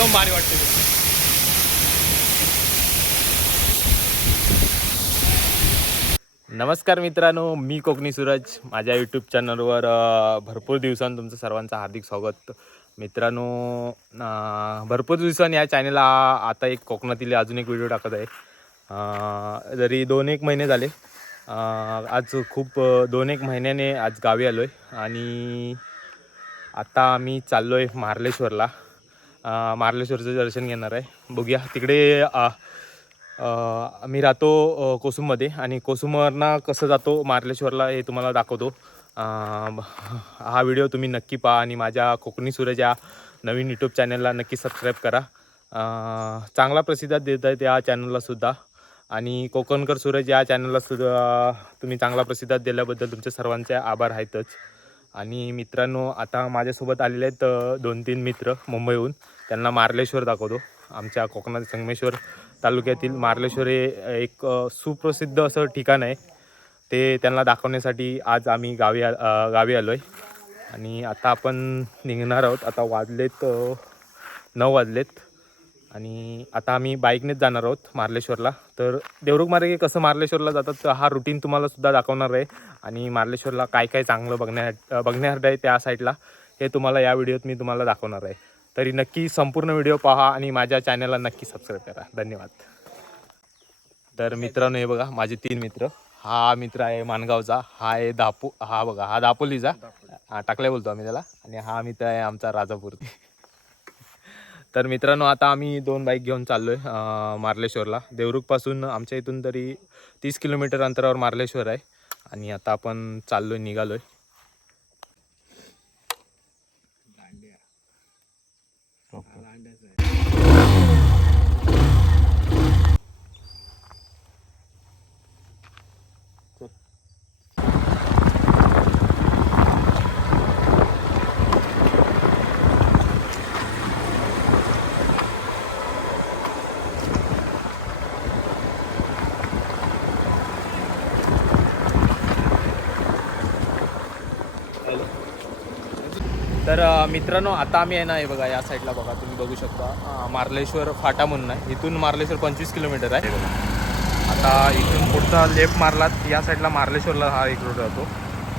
एकदम भारी वाटते नमस्कार मित्रांनो मी कोकणी सूरज. माझ्या यूट्यूब चॅनलवर भरपूर दिवसांनी तुमचं सर्वांचं हार्दिक स्वागत. मित्रांनो भरपूर दिवसांनी या चॅनलला आता एक कोकणातील अजून एक व्हिडिओ टाकत आहे. जरी दोन एक महिने झाले आज खूप दोन एक महिन्याने आज गावी आलो आहे आणि आता आम्ही चाललो आहे मार्लेश्वरला मार्लेश्वरचं दर्शन घेणार आहे. बघूया. तिकडे मी राहतो कोसुममध्ये आणि कोसुमवरनं कसं जातो मार्लेश्वरला हे तुम्हाला दाखवतो. हा व्हिडिओ तुम्ही नक्की पहा आणि माझ्या कोकणी सूरज या नवीन यूट्यूब चॅनलला नक्की सबस्क्राईब करा. चांगला प्रतिसाद देत आहे त्या चॅनललासुद्धा आणि कोकणकर सूरज या चॅनलला सुद्धा तुम्ही चांगला प्रतिसाद दिल्याबद्दल तुमचे सर्वांचे आभार आहेतच. आणि मित्रांनो आता माझ्यासोबत आलेले आहेत दोन तीन मित्र मुंबईहून. त्यांना मार्लेश्वर दाखवतो आमच्या कोकणात संगमेश्वर तालुक्यातील. मार्लेश्वर हे एक सुप्रसिद्ध असं ठिकाण आहे. ते त्यांना दाखवण्यासाठी आज आम्ही गावी आ- गावी आलो आहे आणि आता आपण निघणार आहोत. आता वाजलेत नऊ वाजलेत. आणि आता आम्ही बाईकनेच जाणार आहोत मार्लेश्वरला. तर देवरुख मार्गे कसं मार्लेश्वरला जातात हा रुटीन तुम्हाला सुद्धा दाखवणार आहे. आणि मार्लेश्वरला काय काय चांगलं बघण्या बघण्यासारखं आहे त्या साईडला हे तुम्हाला या व्हिडिओत मी तुम्हाला दाखवणार आहे. तरी नक्की संपूर्ण व्हिडिओ पहा आणि माझ्या चॅनलला नक्की सबस्क्राईब करा. धन्यवाद. तर मित्रांनो हे बघा माझे तीन मित्र. हा मित्र आहे माणगावचा हा आहे दापो हा बघा हा दापोलीचा. हा टाकल्या बोलतो आम्ही त्याला. आणि हा मित्र आहे आमचा राजापूर तर मित्रांनो आता आम्ही दोन बाईक घेऊन चाललो आहे मार्लेश्वरला. देवरुखपासून आमच्या इथून तरी तीस किलोमीटर अंतरावर मार्लेश्वर आहे. आणि आता आपण चाललो आहे निघालो आहे तर मित्रांनो आता आम्ही आहे ना हे बघा या साईडला बघा तुम्ही बघू शकता. मार्लेश्वर फाटा म्हणून आहे. इथून मार्लेश्वर पंचवीस किलोमीटर आहे. आता इथून पुढचा लेफ्ट मारलात या साईडला मार्लेश्वरला हा एक रोड जातो.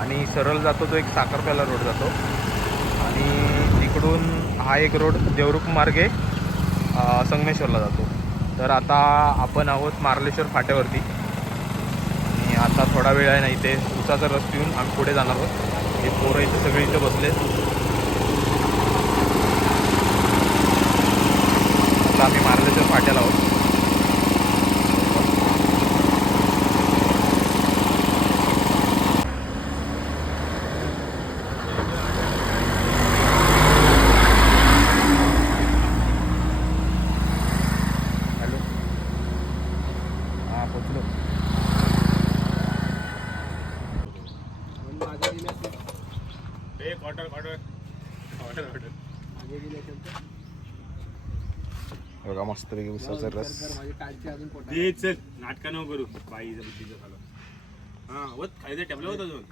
आणि सरळ जातो तो एक साखरप्याला रोड जातो. आणि तिकडून हा एक रोड देवरूप मार्गे संगमेश्वरला जातो. तर आता आपण आहोत मार्लेश्वर फाट्यावरती. आणि आता थोडा वेळ आहे ना इथे उसाचा रस येऊन आम्ही पुढे जाणार आहोत. हे पोरं इथे सगळे इथे बसले आम्ही मार्लेश्वर फाट्याला आहोत हॅलो हां पोचलो एक ऑर्डर ऑर्डर ऑर्डर ऑर्डर बघा मस्त पैकी उसाचा रस. दे चल. नाटका नको करू. बाई बुद्धीचं झालं. हा वत खाली टेबल होत अजून.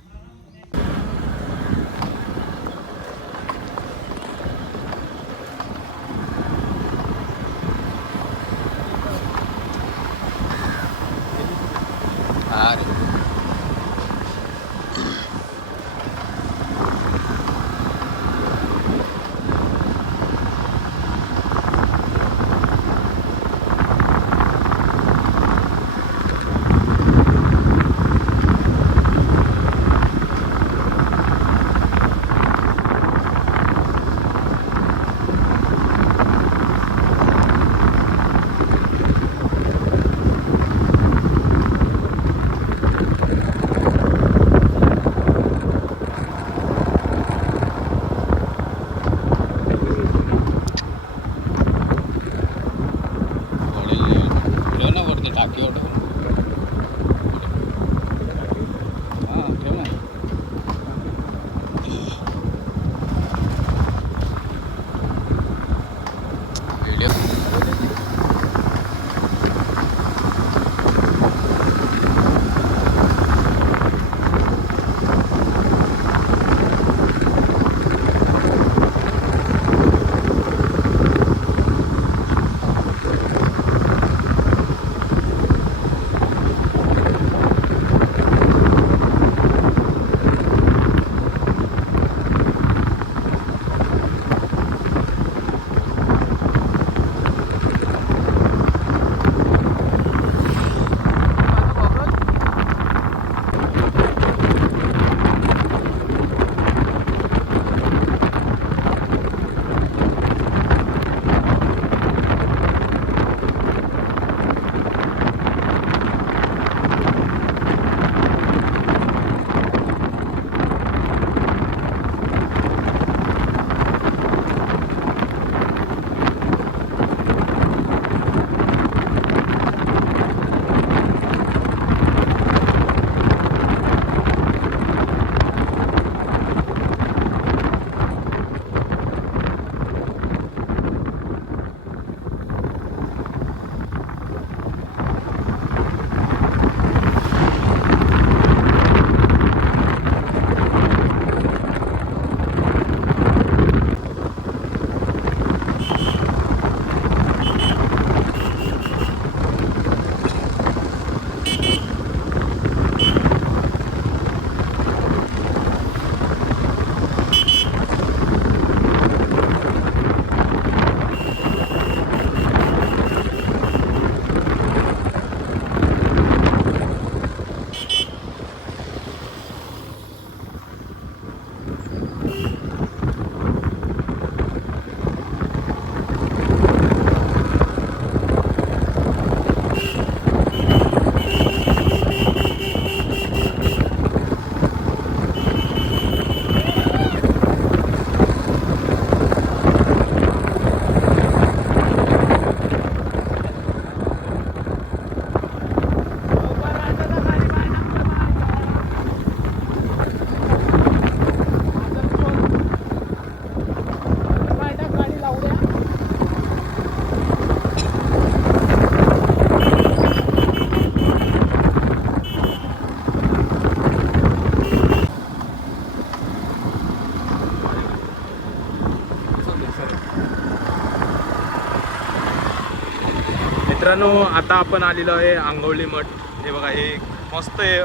मित्रांनो आता आपण आलेलो आहे आंगवली मठ. हे बघा हे मस्त आहे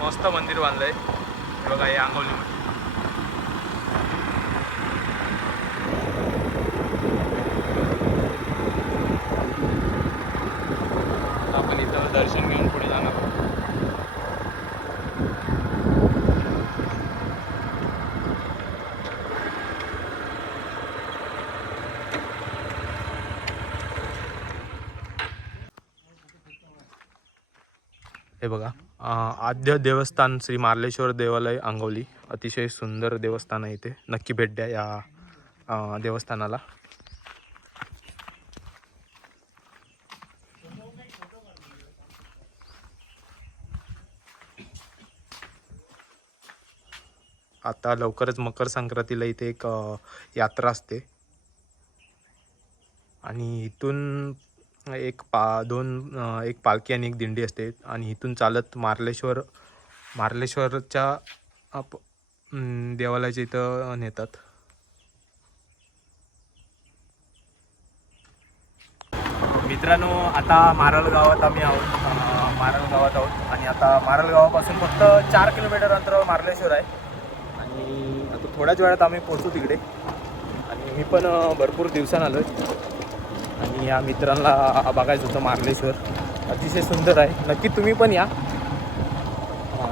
मस्त मंदिर बांधलं आहे हे बघा हे आंगवली मठ आपण इथं दर्शन घेऊन पुढे जाणार आहोत. हे बघा अं, आद्य देवस्थान श्री मार्लेश्वर देवालय अंगवली. अतिशय सुंदर देवस्थान आहे इथे. नक्की भेट द्या या देवस्थानाला. आता लवकरच मकर संक्रांतीला इथे एक यात्रा असते. आणि इथून एक पा दोन एक पालखी आणि एक दिंडी असते. आणि इथून चालत मार्लेश्वर मार्लेश्वरच्या आप देवालयाच्या इथं नेतात. मित्रांनो आता मारल गावात आम्ही आहोत. मारल गावात आहोत. आणि आता मारल गावापासून फक्त चार किलोमीटर अंतरावर मार्लेश्वर आहे. आणि आता थोड्याच वेळात आम्ही पोहोचू तिकडे. आणि मी पण भरपूर दिवसानं आलो आहे आणि या मित्रांना बघायचं होतं मार्लेश्वर. अतिशय सुंदर आहे. नक्की तुम्ही पण या.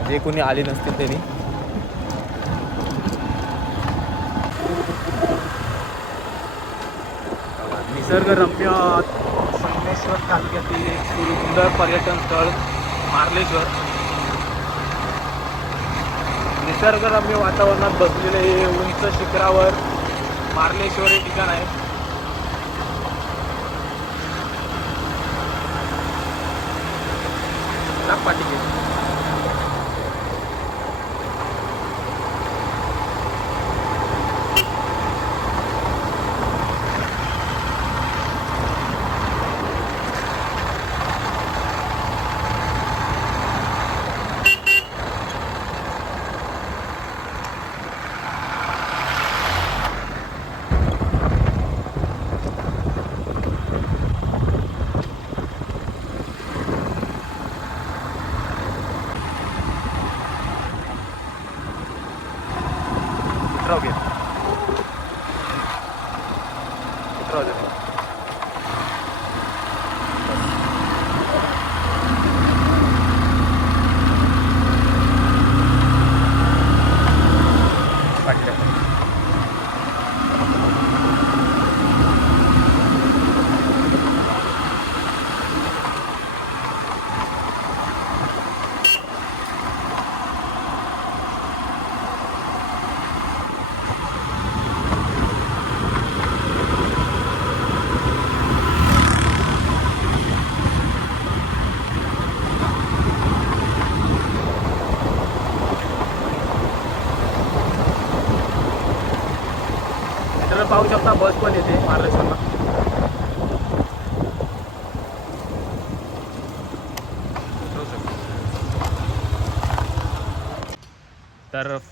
जे कोणी आले नसतील त्यांनी. निसर्गरम्य संगमेश्वर तालुक्यातील एक सुंदर पर्यटन स्थळ मार्लेश्वर. निसर्गरम्य वातावरणात बसलेले हे उंच शिखरावर मार्लेश्वर हे ठिकाण आहे.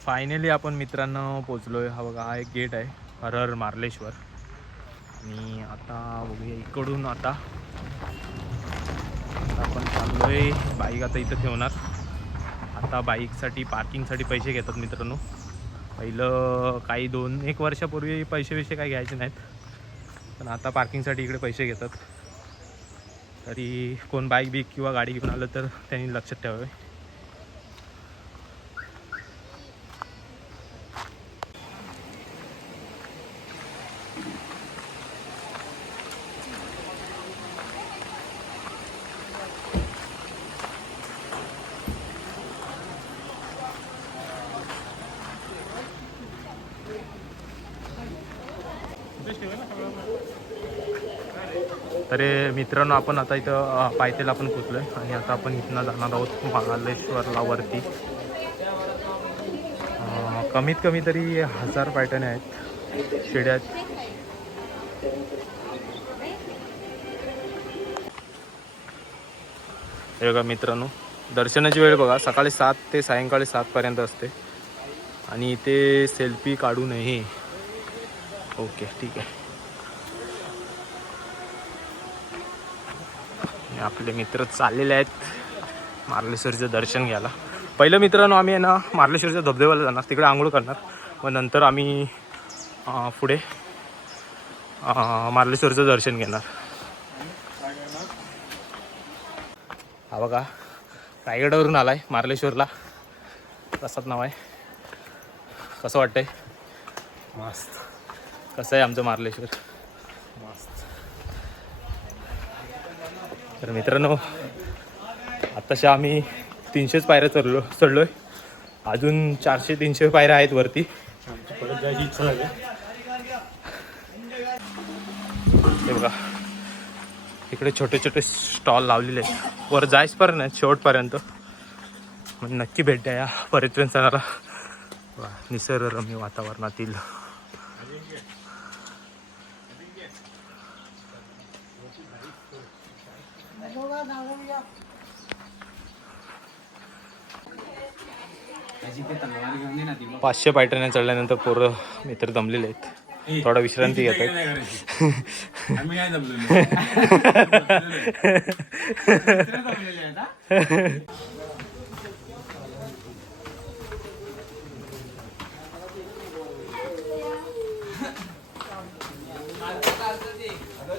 फायनली आपण मित्रांनो पोचलो आहे हा बघा हा एक गेट आहे हरहर मार्लेश्वर. आणि आता बघूया इकडून आता आपण आपण चाललोय. बाईक आता इथं ठेवणार. आता बाईकसाठी पार्किंगसाठी पैसे घेतात मित्रांनो. पहिलं काही दोन एक वर्षापूर्वी पैसे विषय काही घ्यायचे नाहीत. पण आता पार्किंगसाठी इकडे पैसे घेतात. तरी कोण बाईक बीक किंवा गाडी घेऊन आलं तर त्यांनी लक्षात ठेवावे. तरी मित्रांनो आपण आता इथं अ, पायथ्याला आपण पोचलोय आणि आता आपण इथनं जाणार आहोत महालेश्वरला वरती. कमीत कमी तरी हजार पायटने आहेत. शिड्यात. हे बघा मित्रांनो दर्शनाची वेळ बघा. सकाळी सात ते सायंकाळी सातपर्यंत असते. आणि इथे सेल्फी काढू नये. ओके ठीक आहे. आपले मित्र चाललेले आहेत मार्लेश्वरचं दर्शन घ्यायला. पहिलं मित्रांनो आम्ही आहे ना मार्लेश्वरच्या धबधब्याला जाणार तिकडे आंघोळ करणार. व नंतर आम्ही पुढे मार्लेश्वरचं दर्शन घेणार. हा बघा रायगडावरून आहे मार्लेश्वरला. प्रसाद नाव आहे. कसं वाटतंय? मस्त. कसं आहे आमचं मार्लेश्वर? मस्त. तर मित्रांनो आत्ताशा आम्ही तीनशेच पायऱ्या चढलो चढलो आहे अजून चारशे तीनशे पायऱ्या आहेत वरती. परत जायची इच्छा झाली. हे बघा. इकडे छोटे छोटे स्टॉल लावलेले आहेत. वर जायचपर्यंत शेवटपर्यंत. मग नक्की भेट द्या या पर्यटन वा, निसर्गरम्य वातावरणातील पाचशे पायटण्या चढल्यानंतर पोरं मित्र दमलेले आहेत. थोडा विश्रांती घेत आहेत आम्ही नाही जमलेलो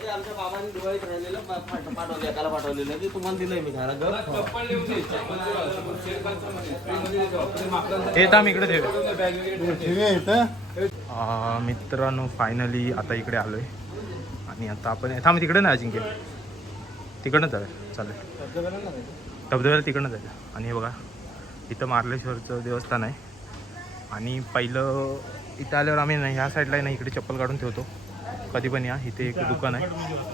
आमच्या बाबांनी दिवाळीत राहिलेलं पा- पाठ- पाठवलं एकाला पाठवलेलं ते तुम्हाला दिलंय मी खायला गप. हे थांब इकडे ठेव. अं, मित्रांनो फायनली आता इकडे आलोय. आणि आता आपण थांब तिकडे ना अजिंक्य तिकडनं जाऊया चालेल. धबधब्याला तिकडनं जायचं. आणि हे बघा इथं मार्लेश्वरचं देवस्थान आहे. आणि पहिलं इथं आल्यावर आम्ही ना ह्या साईडला आहे ना इकडे चप्पल काढून ठेवतो. कधी पण या. इथे एक दुकान आहे.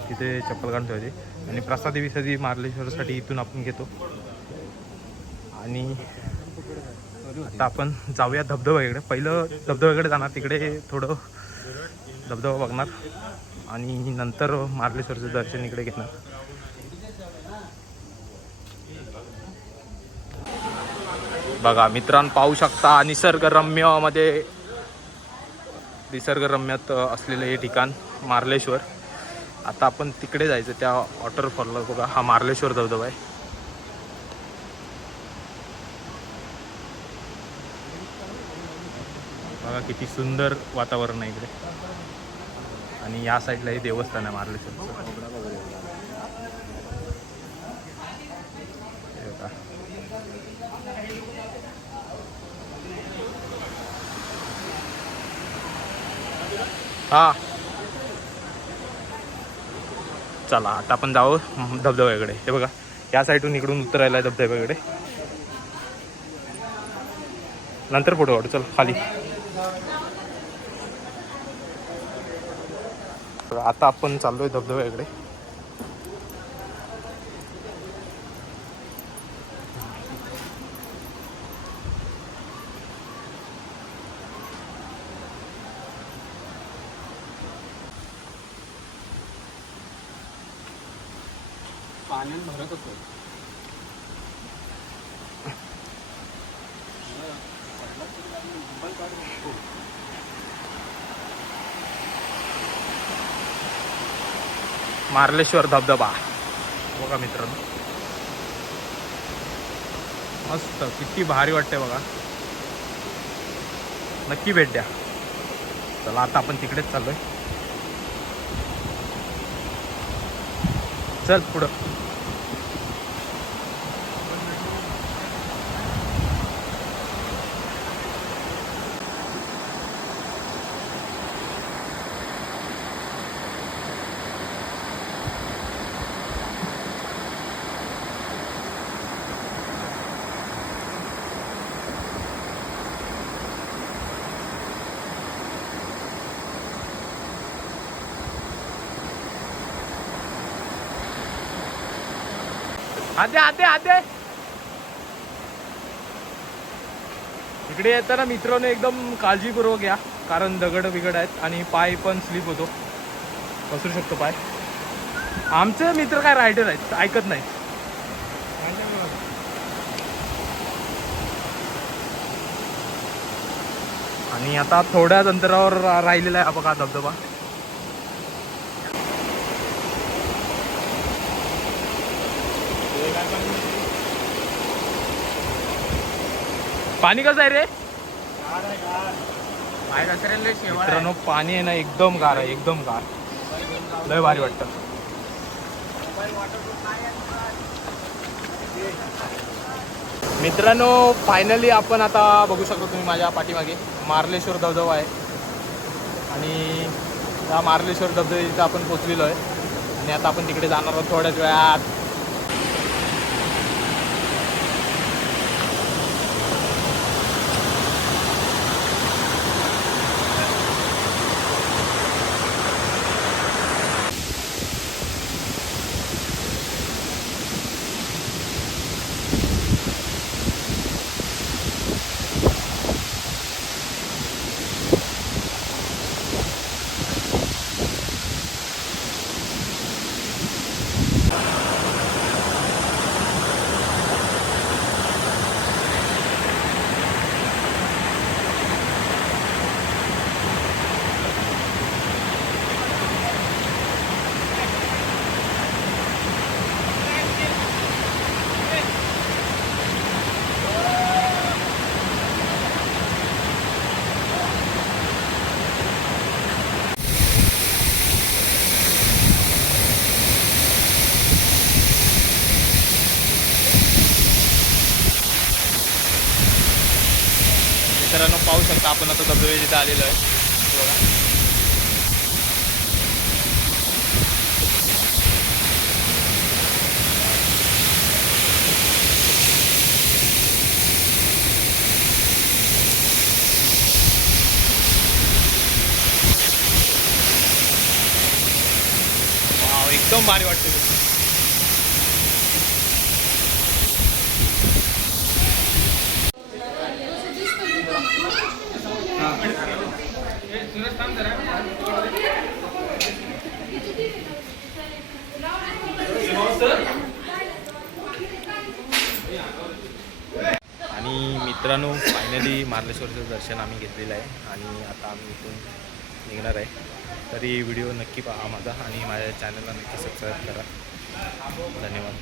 तिथे चप्पल काढून ठेवायची. आणि प्रसादी विसादी मार्लेश्वरसाठी इथून आपण घेतो. आणि आता आपण जाऊया धबधब्याकडे. पहिलं धबधब्याकडे जाणार. तिकडे थोडं धबधबा बघणार. आणि नंतर मार्लेश्वरचं दर्शन इकडे घेणार. बघा मित्रांनो पाहू शकता निसर्गरम्यमध्ये निसर्गरम्यात असलेलं हे ठिकाण मार्लेश्वर. आता आपण तिकडे जायचं त्या वॉटरफॉलला बघा. हा मार्लेश्वर धबधबा आहे. बघा किती सुंदर वातावरण आहे इकडे. आणि या साईडला हे देवस्थान आहे मार्लेश्वरचं. हा. चला आता आपण जाऊ धबधब्याकडे. हे बघा या साईडून इकडून उतरायला आहे धबधब्याकडे. नंतर फोटो काढू चल खाली. आता आपण चाललोय धबधब्याकडे. मार्लेश्वर धबधबा. बघा मित्रांनो. मस्त किती भारी वाटते बघा. नक्की भेट द्या. चला आता आपण तिकडेच चाललोय. चल पुढं. आते आते आते इकडे येताना मित्रांनो एकदम काळजीपूर्वक या कारण दगड बिगड आहेत आणि पाय पण स्लिप होतो. पसरू शकतो पाय. आमचे मित्र काय रायडर आहेत ऐकत नाही आणि आता थोड्याच अंतरावर राहिलेला आहे अपघात बघा धबधबा. पाणी कसं आहे रे? मित्रांनो पाणी आहे ना एकदम गार आहे एकदम गार. लय भारी वाटतं. मित्रांनो फायनली आपण आता बघू शकतो तुम्ही माझ्या पाठीमागे. मार्लेश्वर धबधबा आहे. आणि त्या मार्लेश्वर धबधबा आपण पोचलेलो आहे. आणि आता आपण तिकडे जाणार आहोत थोड्याच वेळात मित्रांनो पाहू शकता आपण आता धबधबे जिथे आलेलो आहे हे बघा वाव, एकदम भारी वाटते आणि मित्रांनो फायनली मार्लेश्वरचं दर्शन आम्ही घेतलेलं आहे आणि आता आम्ही इथून निघणार आहे. तरी व्हिडिओ नक्की पहा माझा आणि माझ्या चॅनलला नक्की सबस्क्राईब करा. धन्यवाद.